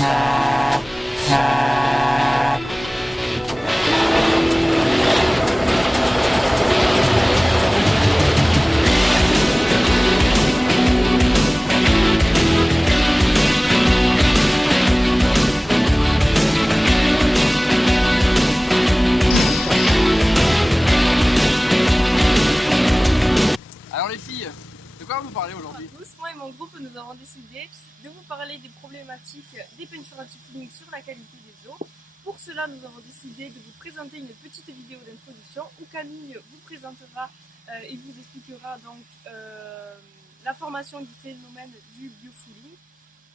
Alors les filles, de quoi vous parlez aujourd'hui? Moi et mon groupe, nous avons décidé de vous parler des problématiques des peintures anti-fouling sur la qualité des eaux. Pour cela, nous avons décidé de vous présenter une petite vidéo d'introduction où Camille vous présentera et vous expliquera donc la formation du phénomène du biofouling.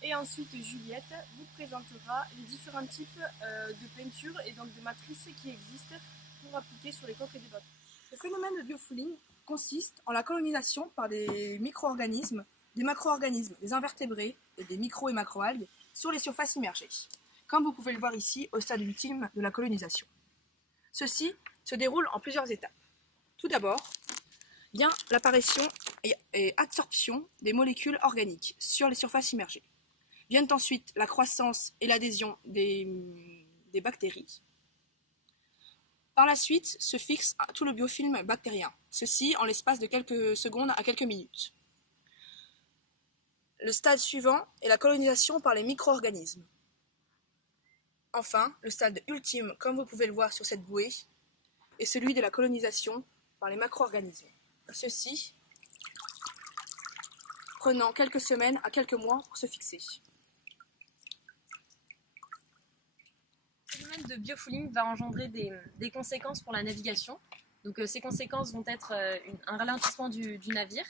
Et ensuite, Juliette vous présentera les différents types de peintures et donc de matrices qui existent pour appliquer sur les coques et des bateaux. Le phénomène de biofouling consiste en la colonisation par des micro-organismes, des macro-organismes, des invertébrés et des micro- et macroalgues sur les surfaces immergées, comme vous pouvez le voir ici au stade ultime de la colonisation. Ceci se déroule en plusieurs étapes. Tout d'abord, vient l'apparition et absorption des molécules organiques sur les surfaces immergées. Viennent ensuite la croissance et l'adhésion des bactéries. Par la suite se fixe tout le biofilm bactérien, ceci en l'espace de quelques secondes à quelques minutes. Le stade suivant est la colonisation par les micro-organismes. Enfin, le stade ultime, comme vous pouvez le voir sur cette bouée, est celui de la colonisation par les macro-organismes. Ceci prenant quelques semaines à quelques mois pour se fixer. Le phénomène de biofouling va engendrer des conséquences pour la navigation. Donc ces conséquences vont être un ralentissement du navire,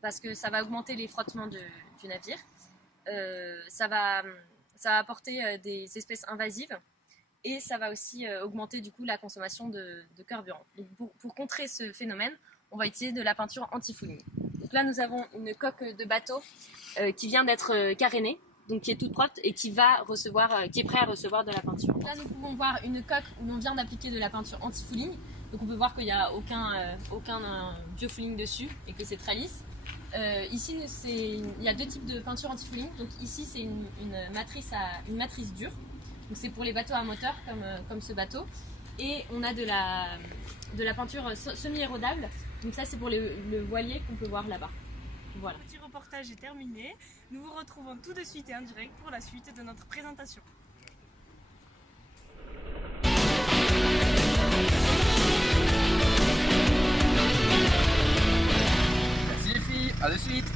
parce que ça va augmenter les frottements du navire. Ça va apporter des espèces invasives et ça va aussi augmenter du coup la consommation de carburant. Donc pour contrer ce phénomène, on va utiliser de la peinture anti-fouling. Donc là nous avons une coque de bateau qui vient d'être carénée, donc qui est toute propre et qui est prêt à recevoir de la peinture. Là nous pouvons voir une coque où l'on vient d'appliquer de la peinture anti-fouling. Donc on peut voir qu'il n'y a aucun biofouling dessus et que c'est très lisse. Ici il y a deux types de peinture anti-fouling. Donc ici c'est une matrice dure. Donc c'est pour les bateaux à moteur comme ce bateau. Et on a de la peinture semi-érodable. Donc ça c'est pour le voilier qu'on peut voir là-bas. Voilà. Le petit reportage est terminé. Nous vous retrouvons tout de suite et en direct pour la suite de notre présentation. Merci les filles, à de suite.